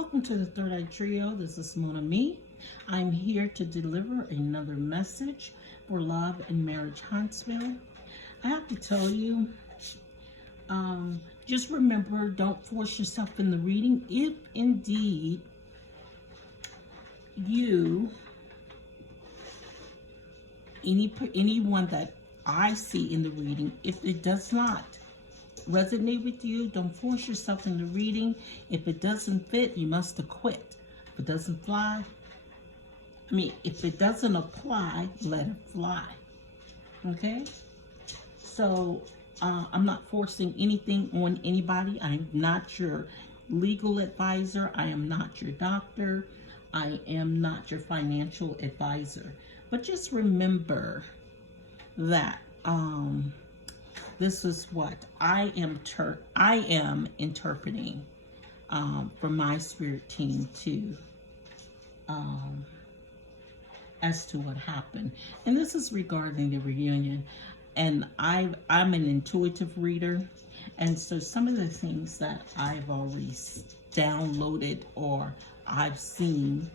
Welcome to the Third Eye Trio. This is Mona Me. I'm here to deliver another message for Love and Marriage Huntsville. I have to tell you, just remember, don't force yourself in the reading. If indeed anyone that I see in the reading, if it does not resonate with you, don't force yourself in the reading. If it doesn't fit, you must quit. If it doesn't fly, if it doesn't apply, let it fly. Okay? So, I'm not forcing anything on anybody. I'm not your legal advisor. I am not your doctor. I am not your financial advisor. But just remember that, this is what I am interpreting for my spirit team too, as to what happened. And this is regarding the reunion. And I'm an intuitive reader. And so some of the things that I've already downloaded or I've seen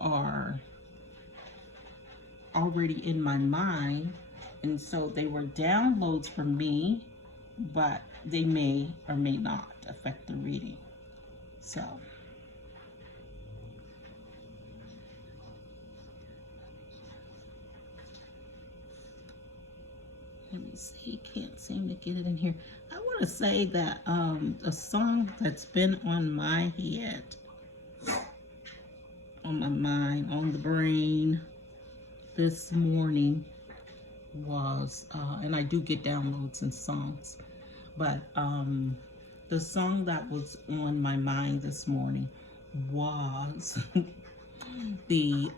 are already in my mind, and so they were downloads from me, but they may or may not affect the reading. So let me see, can't seem to get it in here. I want to say that a song that's been on my head, on my mind, on the brain this morning was, and I do get downloads and songs, but the song that was on my mind this morning was the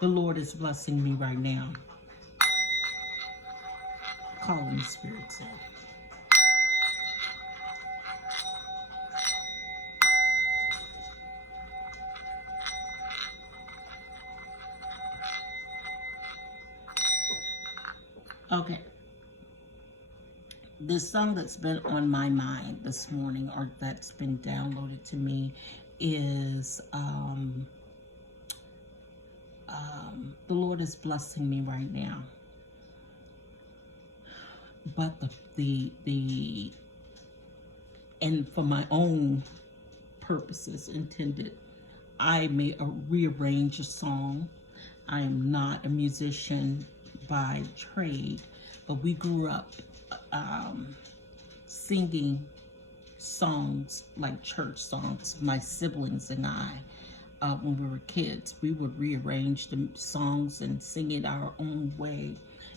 Lord is blessing me right now. Calling spirits in. Okay, the song that's been on my mind this morning, or that's been downloaded to me, is The Lord is blessing me right now. But and for my own purposes intended, I may rearrange a song. I am not a musician by trade, but we grew up singing songs like church songs. My siblings and I, when we were kids, we would rearrange the songs and sing it our own way,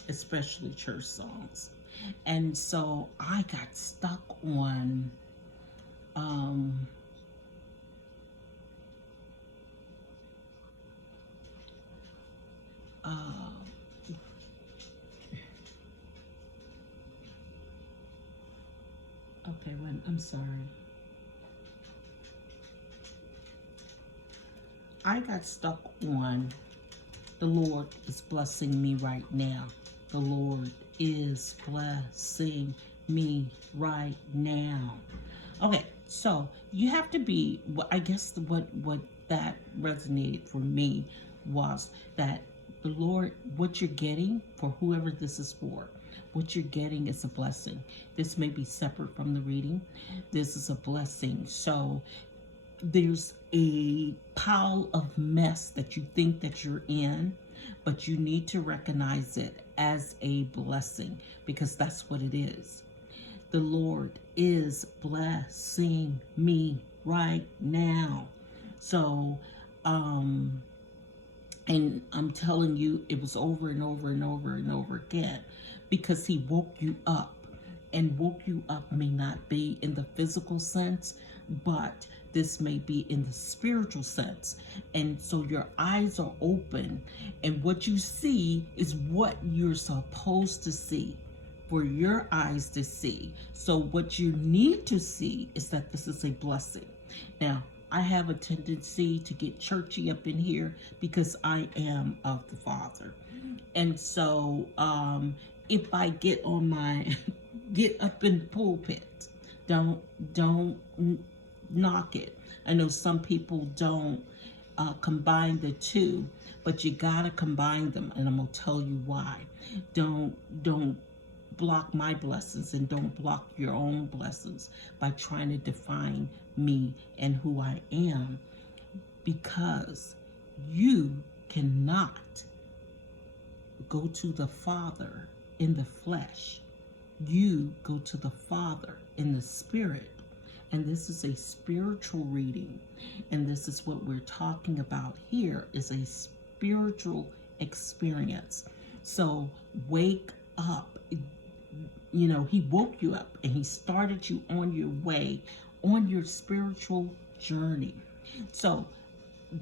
especially church songs. And so I got stuck on okay, I'm sorry. I got stuck on the Lord is blessing me right now. The Lord is blessing me right now. Okay, so you have to be, I guess what that resonated for me was that the Lord, what you're getting for whoever this is for, what you're getting is a blessing. This may be separate from the reading. This is a blessing. So there's a pile of mess that you think that you're in, but you need to recognize it as a blessing, because that's what it is. The Lord is blessing me right now. So, and I'm telling you, it was over and over and over and over again, because he woke you up. And woke you up may not be in the physical sense, but this may be in the spiritual sense. And so your eyes are open, and what you see is what you're supposed to see, for your eyes to see. So what you need to see is that this is a blessing. Now, I have a tendency to get churchy up in here because I am of the Father. And so if I get on my get up in the pulpit. Don't knock it. I know some people don't combine the two, but you gotta combine them, and I'm gonna tell you why. Don't block my blessings, and don't block your own blessings by trying to define me and who I am, because you cannot go to the Father in the flesh. You go to the Father in the Spirit. And this is a spiritual reading. And this is what we're talking about here, is a spiritual experience. So wake up. You know, he woke you up and he started you on your way, on your spiritual journey. So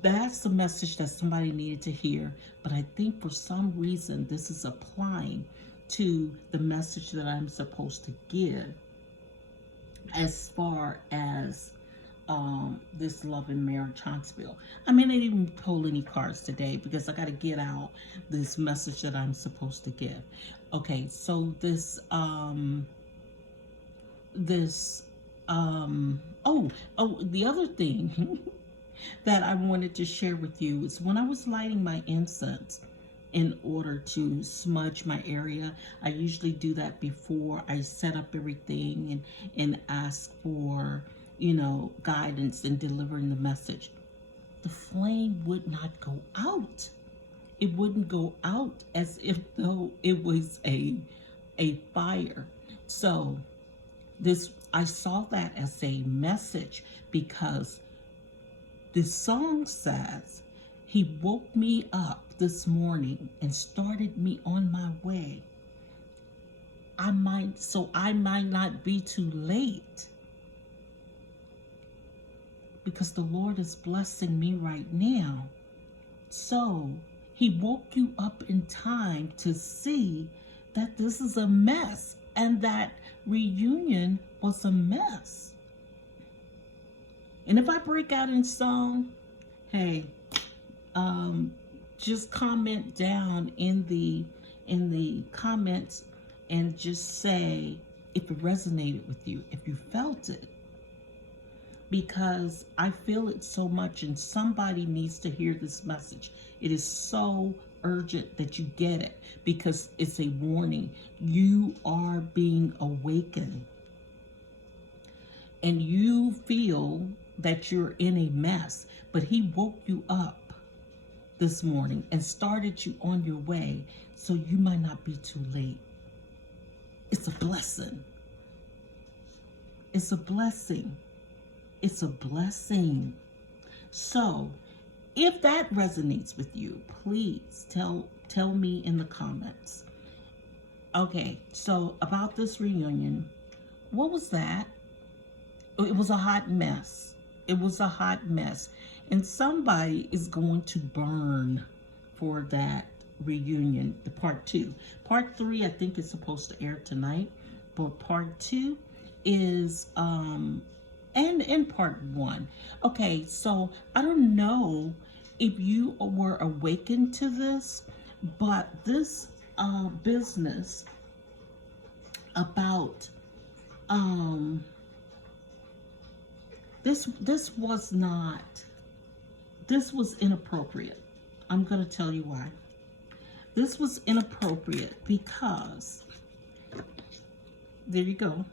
that's the message that somebody needed to hear. But I think for some reason this is applying to the message that I'm supposed to give as far as this Love and Marriage Huntsville. I mean, I didn't even pull any cards today because I got to get out this message that I'm supposed to give. Okay, so the other thing that I wanted to share with you is when I was lighting my incense in order to smudge my area, I usually do that before I set up everything and ask for, you know, guidance in delivering the message. The flame would not go out. It wouldn't go out as if though it was a fire. So I saw that as a message, because the song says, he woke me up this morning and started me on my way. I might not be too late, because the Lord is blessing me right now. So he woke you up in time to see that this is a mess, and that reunion was a mess. And if I break out in song, hey, just comment down in the comments and just say if it resonated with you, if you felt it. Because I feel it so much, and somebody needs to hear this message. It is so urgent that you get it, because it's a warning. You are being awakened, and you feel that you're in a mess, but he woke you up this morning and started you on your way, so you might not be too late. It's a blessing. It's a blessing. It's a blessing. So if that resonates with you, please tell me in the comments. Okay, so about this reunion, what was that? It was a hot mess. It was a hot mess. And somebody is going to burn for that reunion, the part 2. Part 3, I think, is supposed to air tonight. But part 2 is, and part 1. Okay, so I don't know if you were awakened to this, but this business about, this was inappropriate. I'm going to tell you why. This was inappropriate because, there you go.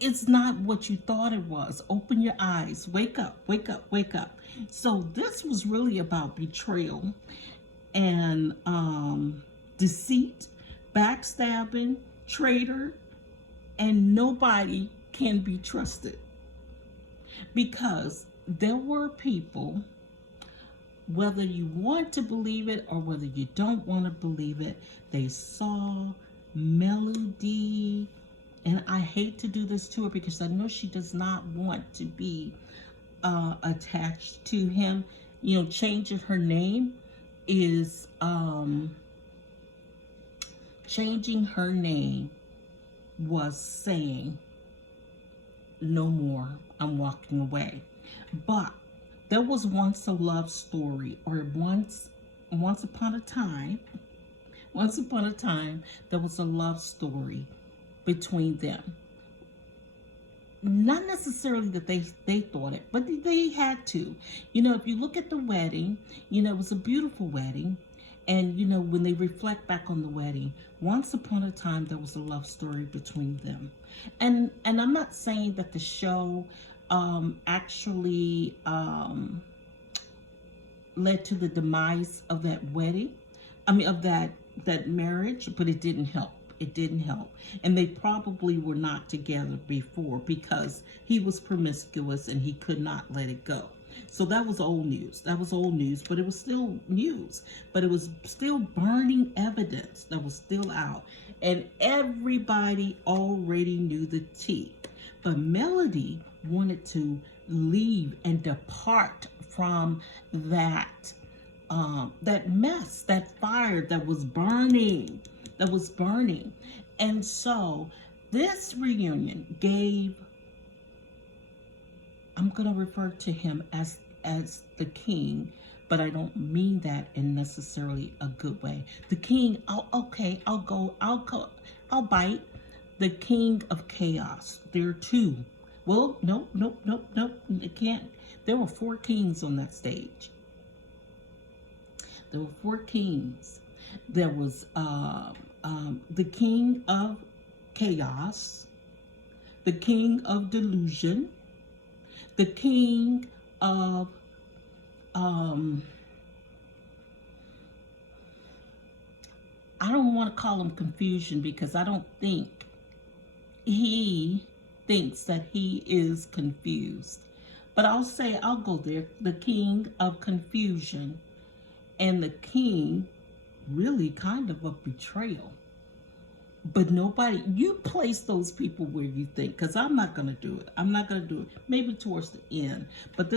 It's not what you thought it was. Open your eyes. Wake up, wake up, wake up. So this was really about betrayal and deceit, backstabbing, traitor, and nobody can be trusted. Because there were people, whether you want to believe it or whether you don't want to believe it, they saw Melody, and I hate to do this to her because I know she does not want to be attached to him. You know, changing her name is, changing her name was saying, no more, I'm walking away. But there was once a love story, or once upon a time, there was a love story between them. Not necessarily that they thought it, but they had to. You know, if you look at the wedding, you know, it was a beautiful wedding. And, you know, when they reflect back on the wedding, once upon a time, there was a love story between them. And I'm not saying that the show actually led to the demise of that wedding. I mean, of that marriage, but it didn't help. It didn't help. And they probably were not together before because he was promiscuous and he could not let it go. So that was old news. That was old news, but it was still news. But it was still burning evidence that was still out. And everybody already knew the tea. But Melody wanted to leave and depart from that that mess, that fire that was burning. And so this reunion gave, I'm going to refer to him as the king, but I don't mean that in necessarily a good way. The king, I'll bite. The king of chaos. There are two. Well, nope. It can't. There were 4 kings on that stage. There were 4 kings. There was the king of chaos, the king of delusion, the king of I don't want to call him confusion because I don't think he thinks that he is confused. But I'll go there. The king of confusion and the king really kind of a betrayal. But nobody, you place those people where you think, because I'm not going to do it. I'm not going to do it. Maybe towards the end. But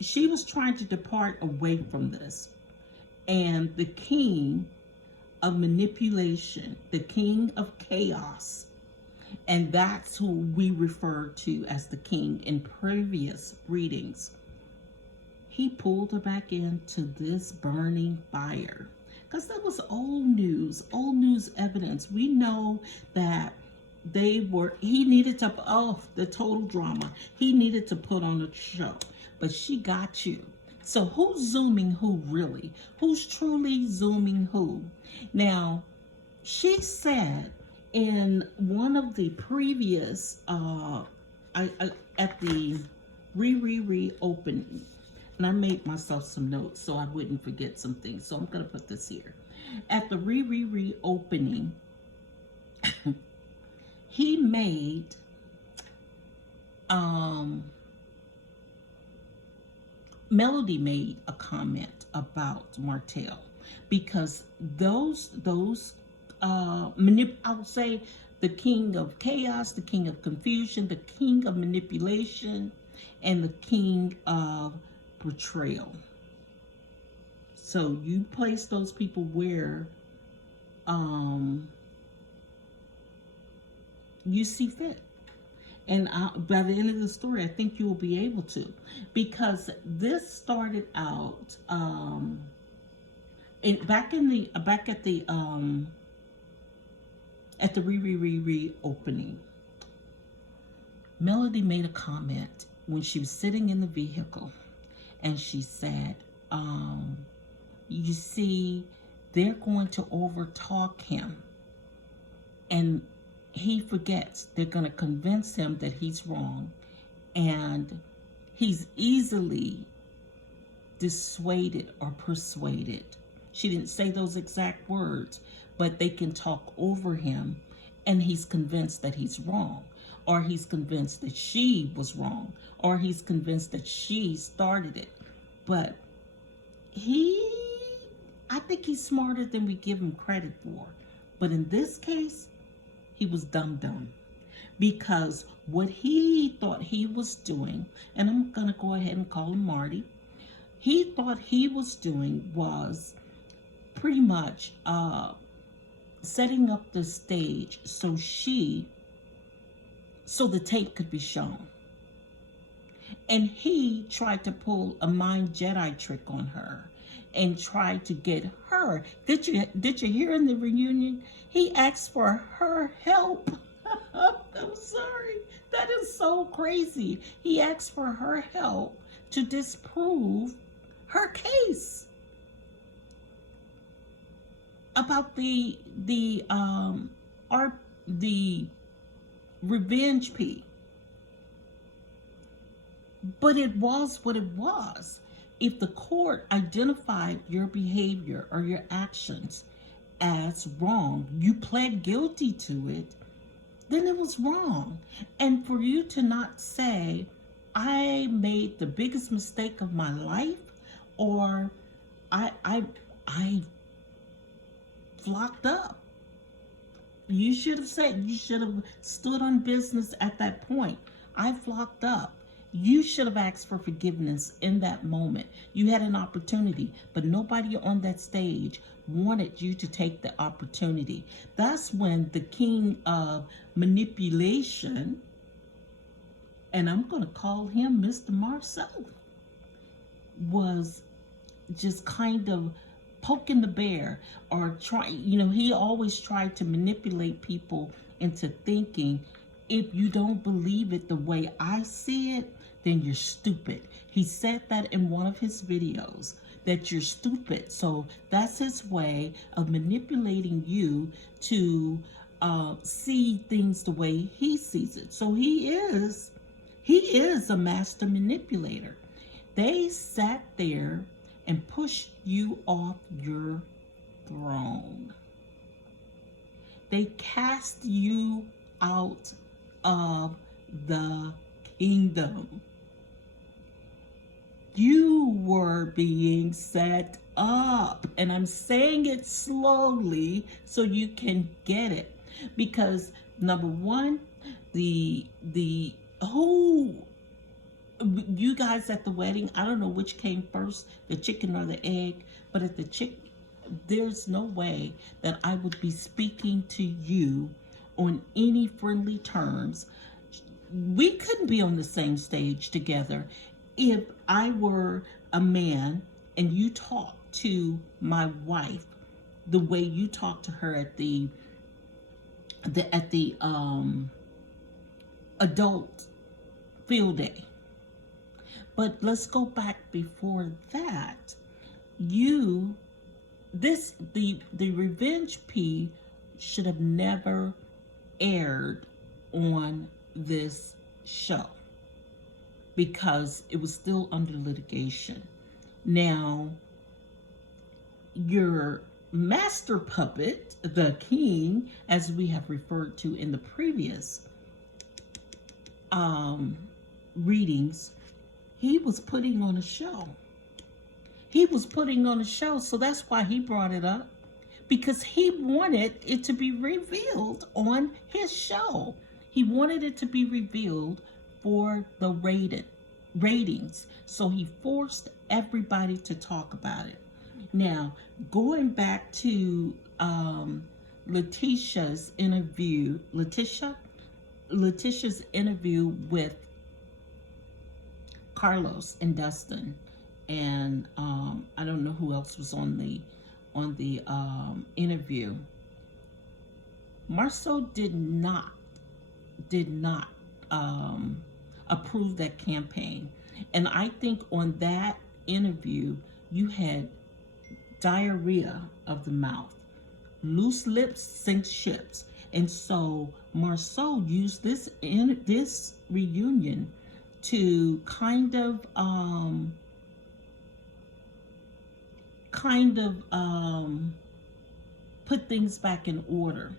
she was trying to depart away from this. And the king of manipulation, the king of chaos, and that's who we refer to as the king in previous readings. He pulled her back into this burning fire. Because that was old news evidence. We know that he needed to, the total drama. He needed to put on a show. But she got you. So who's zooming who really? Who's truly zooming who? Now, she said in one of the previous, at the reopening, and I made myself some notes so I wouldn't forget some things. So I'm going to put this here. At the reopening, he made Melody made a comment about Martell because I would say the king of chaos, the king of confusion, the king of manipulation, and the king of betrayal. So you place those people where you see fit. And by the end of the story, I think you will be able to, because this started out back at the reopening. Melody made a comment when she was sitting in the vehicle, and she said, "You see, they're going to overtalk him, and." He forgets they're going to convince him that he's wrong, and he's easily dissuaded or persuaded. She didn't say those exact words, but they can talk over him, and he's convinced that he's wrong, or he's convinced that she was wrong, or he's convinced that she started it. But I think he's smarter than we give him credit for. But in this case, he was dumb, because what he thought he was doing, and I'm going to go ahead and call him Marty, he thought he was doing was pretty much setting up the stage so the tape could be shown. And he tried to pull a mind Jedi trick on her and tried to get her. Did you hear in the reunion? He asked for her help. I'm sorry. That is so crazy. He asked for her help to disprove her case about the revenge P. But it was what it was. If the court identified your behavior or your actions as wrong, you pled guilty to it, then it was wrong. And for you to not say, I made the biggest mistake of my life, or I flocked up. You should have said, you should have stood on business at that point. I flocked up. You should have asked for forgiveness in that moment. You had an opportunity, but nobody on that stage wanted you to take the opportunity. That's when the king of manipulation, and I'm going to call him Mr. Martell, was just kind of poking the bear, or trying, he always tried to manipulate people into thinking, if you don't believe it the way I see it, then you're stupid. He said that in one of his videos, that you're stupid. So that's his way of manipulating you to see things the way he sees it. So he is a master manipulator. They sat there and pushed you off your throne. They cast you out of the kingdom. You were being set up. And I'm saying it slowly so you can get it. Because number one, you guys at the wedding, I don't know which came first, the chicken or the egg, but at the there's no way that I would be speaking to you on any friendly terms. We couldn't be on the same stage together if I were a man and you talked to my wife the way you talked to her at the adult field day. But let's go back before that. The Revenge P should have never aired on this show because it was still under litigation. Now, your master puppet, the king, as we have referred to in the previous readings, he was putting on a show. He was putting on a show, so that's why he brought it up, because he wanted it to be revealed on his show. He wanted it to be revealed for the ratings, so he forced everybody to talk about it. Now, going back to Letitia's interview with Carlos and Dustin, and I don't know who else was on the interview. Martell did not approve that campaign, and I think on that interview you had diarrhea of the mouth, loose lips sink ships, and so Martell used this reunion to kind of put things back in order,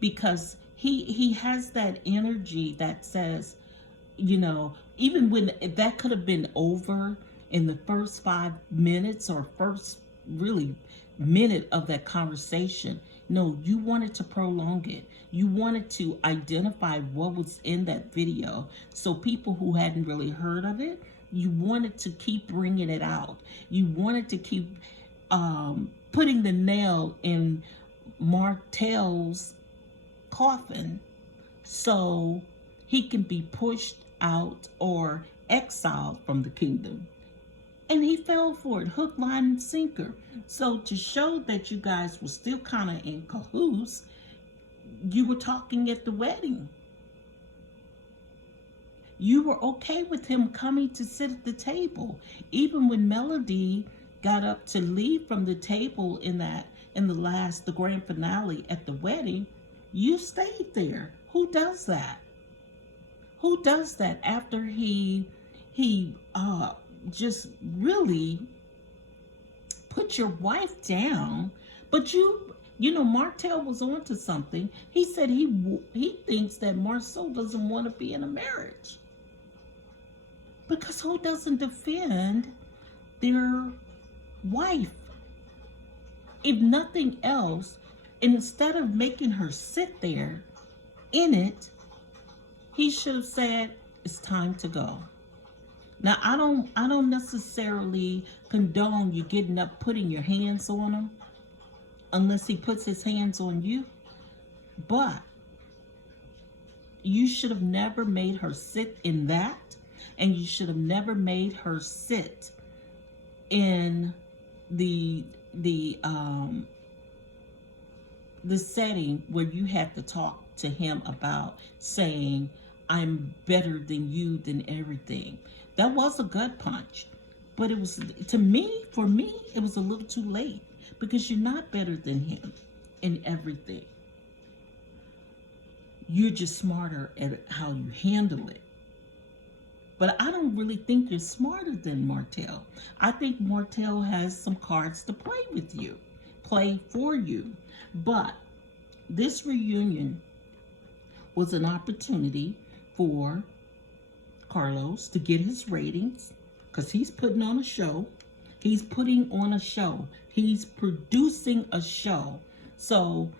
because he has that energy that says, even when that could have been over in the first 5 minutes or first really minute of that conversation. No, you wanted to prolong it. You wanted to identify what was in that video, so people who hadn't really heard of it, you wanted to keep bringing it out. You wanted to keep putting the nail in Martell's coffin so he can be pushed out or exiled from the kingdom. And he fell for it, hook, line, and sinker. So to show that you guys were still kind of in cahoots, you were talking at the wedding. You were okay with him coming to sit at the table. Even when Melody got up to leave from the table in the grand finale at the wedding, you stayed there. Who does that? Who does that after he just really put your wife down? But you know, Martell was onto something. He said he thinks that Marceau doesn't want to be in a marriage. Because who doesn't defend their wife? If nothing else, and instead of making her sit there in it, he should have said, it's time to go. Now, I don't necessarily condone you getting up, putting your hands on him, unless he puts his hands on you. But you should have never made her sit in that. And you should have never made her sit in the setting where you had to talk to him about saying, I'm better than you, than everything. That was a gut punch. But it was, for me, it was a little too late. Because you're not better than him in everything. You're just smarter at how you handle it. But I don't really think you're smarter than Martell. I think Martell has some cards to play for you. But this reunion was an opportunity for Carlos to get his ratings, because he's putting on a show. He's putting on a show. He's producing a show. So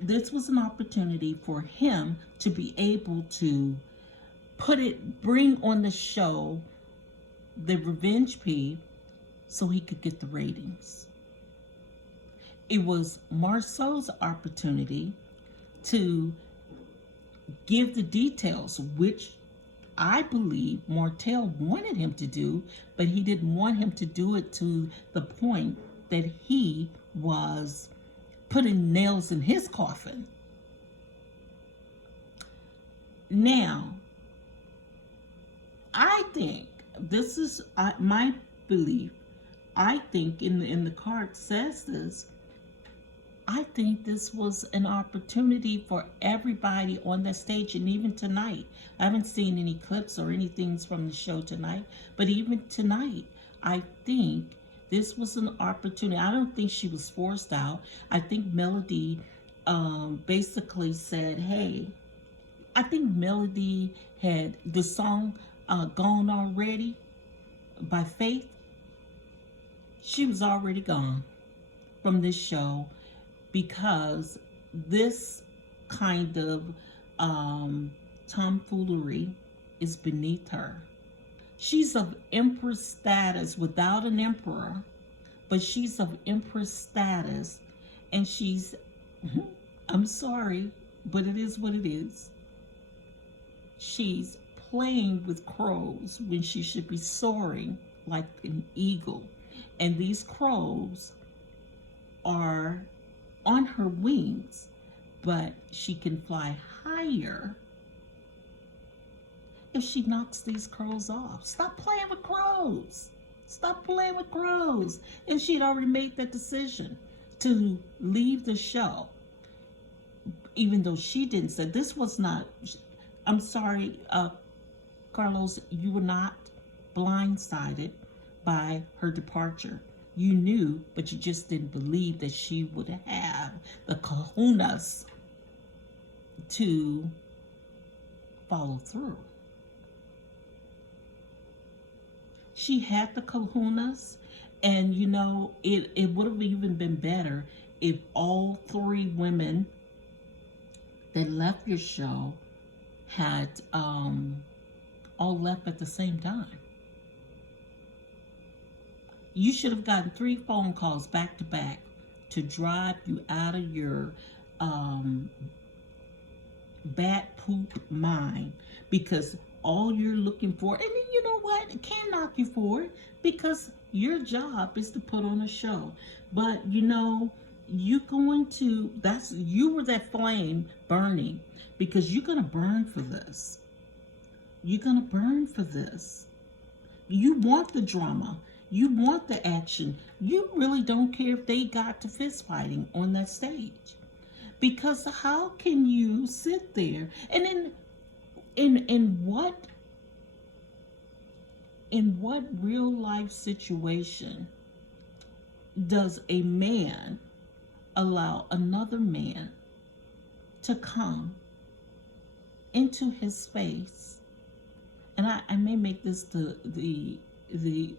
this was an opportunity for him to be able to bring on the show the Revenge P so he could get the ratings. It was Marceau's opportunity to give the details, which I believe Martell wanted him to do, but he didn't want him to do it to the point that he was putting nails in his coffin. Now, I think, this is my belief, I think in the card says this, I think this was an opportunity for everybody on the stage. And even tonight, I haven't seen any clips or anything from the show tonight, but even tonight, I think this was an opportunity. I don't think she was forced out. I think Melody basically said, hey, I think Melody had the song Gone Already by Faith. She was already gone from this show, because this kind of tomfoolery is beneath her. She's of empress status without an emperor, but she's of empress status, and she's, I'm sorry, but it is what it is. She's playing with crows when she should be soaring like an eagle. And these crows are on her wings, but she can fly higher if she knocks these crows off. Stop playing with crows. Stop playing with crows. And she had already made that decision to leave the show, even though she didn't say this was not. I'm sorry, Carlos, you were not blindsided by her departure. You knew, but you just didn't believe that she would have the kahunas to follow through. She had the kahunas, and you know, it would have even been better if all three women that left your show had all left at the same time. You should have gotten 3 phone calls back to back to drive you out of your bat poop mind, because all you're looking for. And then you know what? It can knock you for it because your job is to put on a show. But you know, you were that flame burning because you're going to burn for this. You're going to burn for this. You want the drama. You want the action. You really don't care if they got to fist fighting on that stage. Because how can you sit there and then in what real life situation does a man allow another man to come into his space? And I may make this the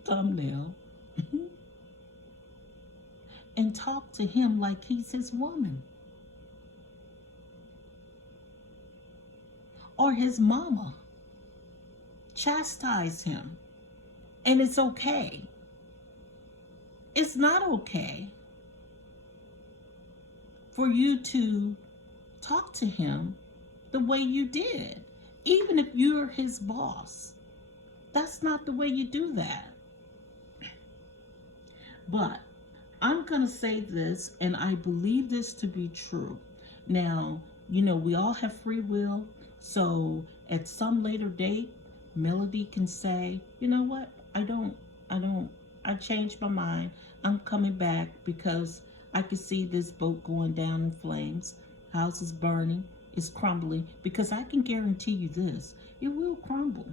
thumbnail and talk to him like he's his woman or his mama. Chastise him. And it's okay. It's not okay for you to talk to him the way you did, even if you're his boss. That's not the way you do that. But I'm going to say this, and I believe this to be true. Now, you know, we all have free will. So at some later date, Melody can say, you know what? I changed my mind. I'm coming back because I can see this boat going down in flames. House is burning. It's crumbling. Because I can guarantee you this. It will crumble.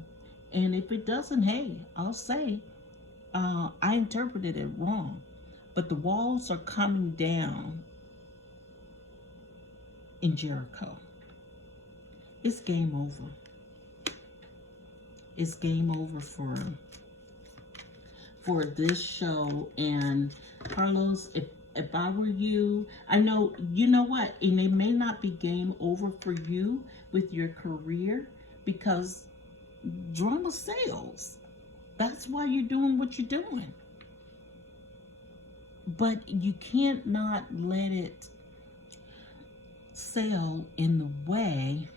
And if it doesn't, hey, I'll say, I interpreted it wrong. But the walls are coming down in Jericho. It's game over. It's game over for this show. And Carlos, if I were you, I know, you know what, and it may not be game over for you with your career because drama sells. That's why you're doing what you're doing. But you can't not let it sell in the way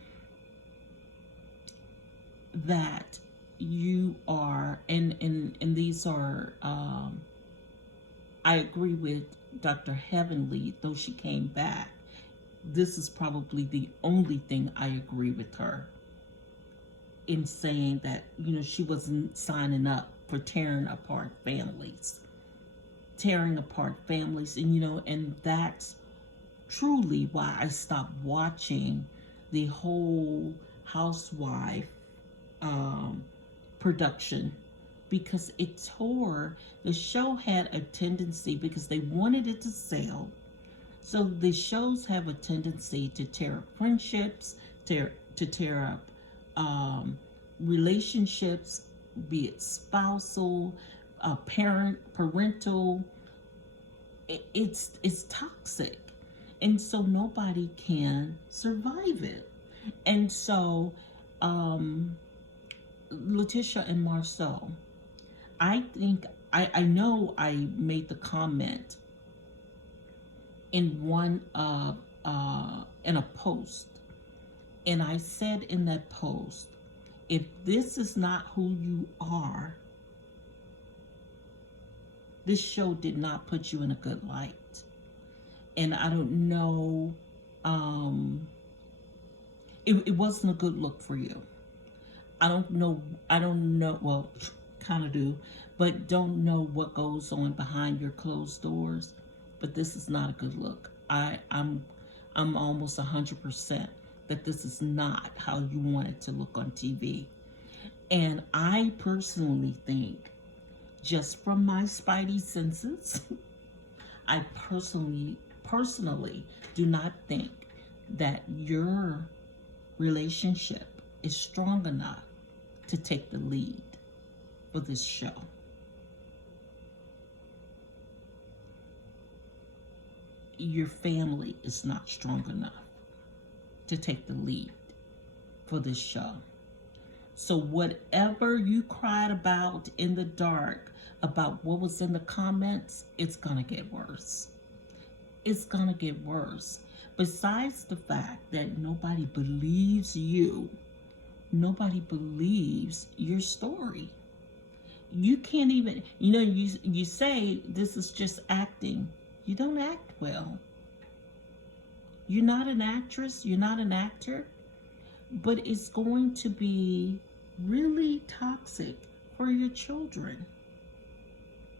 that you are, and these are, I agree with Dr. Heavenly, though she came back. This is probably the only thing I agree with her in saying that, you know, she wasn't signing up for tearing apart families. And, you know, and that's truly why I stopped watching the whole housewife production, because it tore. The show had a tendency, because they wanted it to sell, so the shows have a tendency to tear up friendships, to tear up relationships, be it spousal, parental. It's toxic, and so nobody can survive it. And so Letitia and Marcel, I think, I know I made the comment in one of in a post, and I said in that post, if this is not who you are, this show did not put you in a good light. And I don't know, it wasn't a good look for you. I don't know, well, kind of do, but don't know what goes on behind your closed doors. But this is not a good look. I'm almost 100% that this is not how you want it to look on TV. And I personally think, just from my spidey senses, I personally do not think that your relationship is strong enough to take the lead for this show. Your family is not strong enough to take the lead for this show. So whatever you cried about in the dark about what was in the comments, it's gonna get worse. It's gonna get worse. Besides the fact that nobody believes you nobody believes your story. You can't even, you say this is just acting. You don't act well. You're not an actress, you're not an actor, but it's going to be really toxic for your children.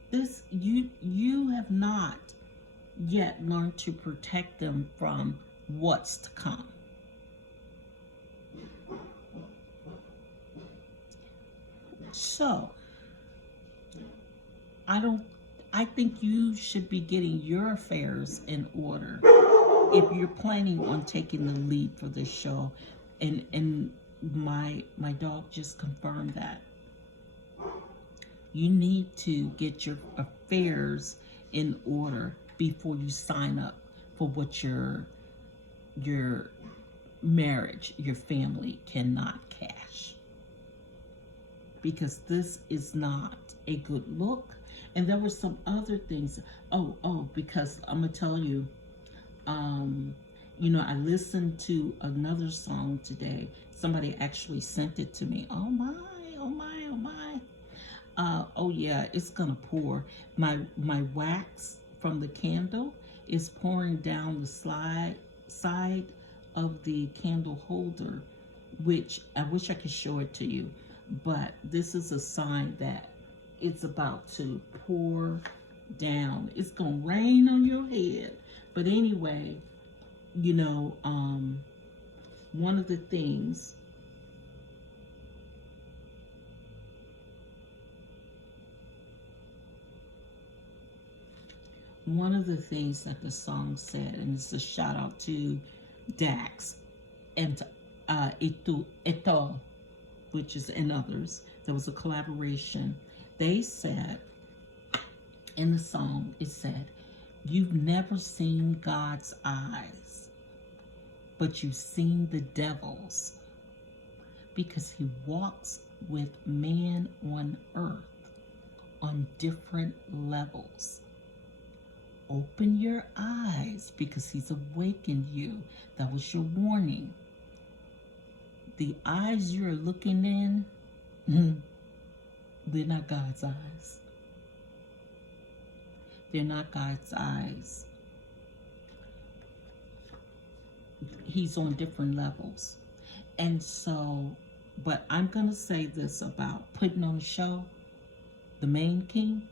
This, you have not yet learned to protect them from what's to come. So, I think you should be getting your affairs in order if you're planning on taking the lead for this show. And my dog just confirmed that. You need to get your affairs in order before you sign up for what your marriage, your family cannot cash. Because this is not a good look. And there were some other things. Because I'm going to tell you, I listened to another song today. Somebody actually sent it to me. Oh my, oh my, oh my. Oh yeah, it's gonna pour. My wax from the candle is pouring down the side of the candle holder, which I wish I could show it to you, but this is a sign that it's about to pour down. It's gonna rain on your head. But anyway, one of the things that the song said, and it's a shout out to Dax and Eto, which is, and others. There was a collaboration. They said in the song, it said, "You've never seen God's eyes, but you've seen the devil's, because he walks with man on earth on different levels. Open your eyes because he's awakened you." That was your warning. The eyes you're looking in, they're not God's eyes. They're not God's eyes. He's on different levels. And so, but I'm going to say this about putting on a show, The Main King.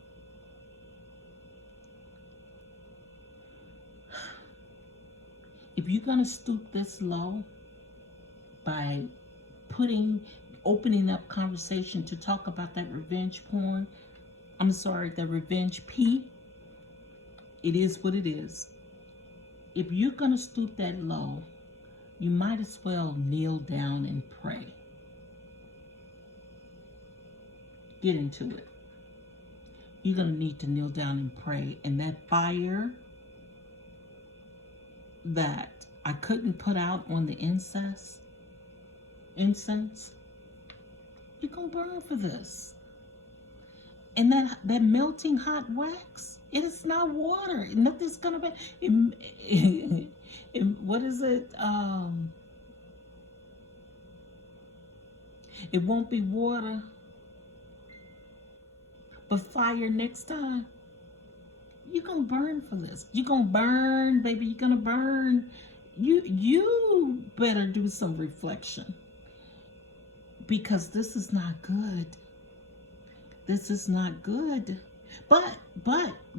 If you're going to stoop this low by opening up conversation to talk about that revenge porn, that revenge P, it is what it is. If you're going to stoop that low, you might as well kneel down and pray. Get into it. You're going to need to kneel down and pray. And that fire that I couldn't put out on the incense, you're going to burn for this. And that melting hot wax, it is not water. Nothing's going to be, what is it? It won't be water, but fire next time. You're going to burn for this. You're going to burn, baby. You're going to burn. You better do some reflection, because this is not good. This is not good. But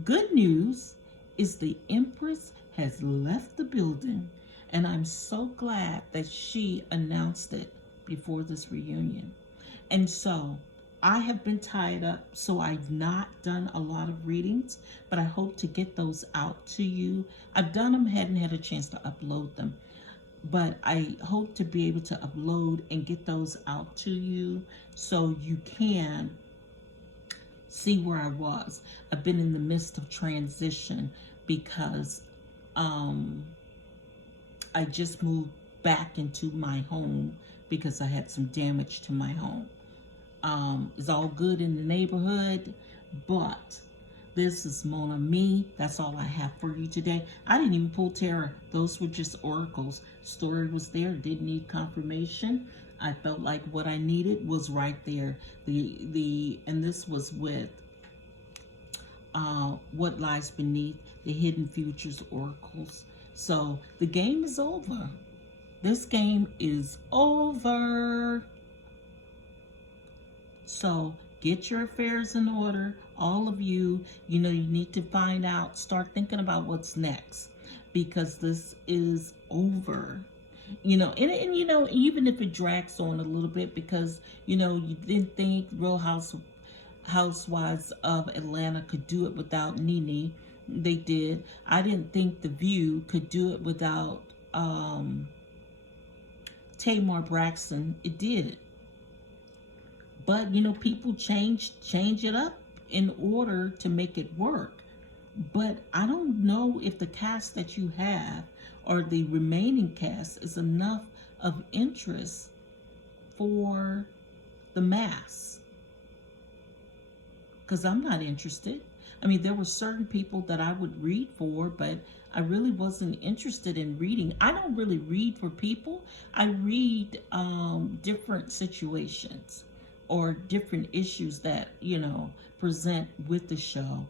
good news is the Empress has left the building, and I'm so glad that she announced it before this reunion. And so I have been tied up, so I've not done a lot of readings, but I hope to get those out to you. I've done them, hadn't had a chance to upload them, but I hope to be able to upload and get those out to you so you can see where I was. I've been in the midst of transition because I just moved back into my home because I had some damage to my home. It's all good in the neighborhood, but this is Mon Ami. That's all I have for you today. I didn't even pull tarot. Those were just oracles. Story was there. Didn't need confirmation. I felt like what I needed was right there. And this was with What Lies Beneath, the Hidden Futures Oracles. So the game is over. This game is over. So get your affairs in order. All of you, you know, you need to find out, start thinking about what's next, because this is over. You know, and you know, even if it drags on a little bit, because, you know, you didn't think Housewives of Atlanta could do it without Nene. They did. I didn't think The View could do it without Tamar Braxton. It did. But, you know, people change it up in order to make it work. But I don't know if the cast that you have or the remaining cast is enough of interest for the mass. Because I'm not interested. I mean, there were certain people that I would read for, but I really wasn't interested in reading. I don't really read for people. I read different situations or different issues that, you know, present with the show,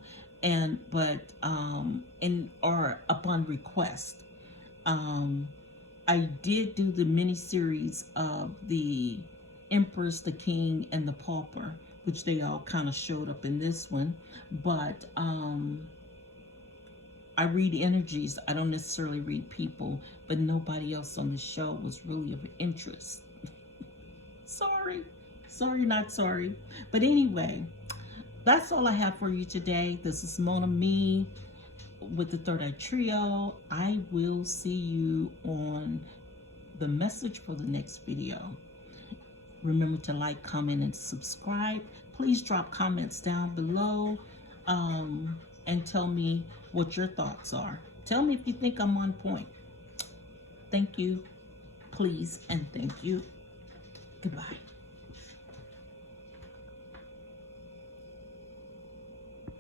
or upon request. I did do the miniseries of the Empress, the King, and the Pauper, which they all kind of showed up in this one. But I read energies. I don't necessarily read people, but nobody else on the show was really of interest. Sorry, not sorry. But anyway, that's all I have for you today. This is Mona Me with the Third Eye Trio. I will see you on the message for the next video. Remember to like, comment, and subscribe. Please drop comments down below and tell me what your thoughts are. Tell me if you think I'm on point. Thank you, please, and thank you. Goodbye.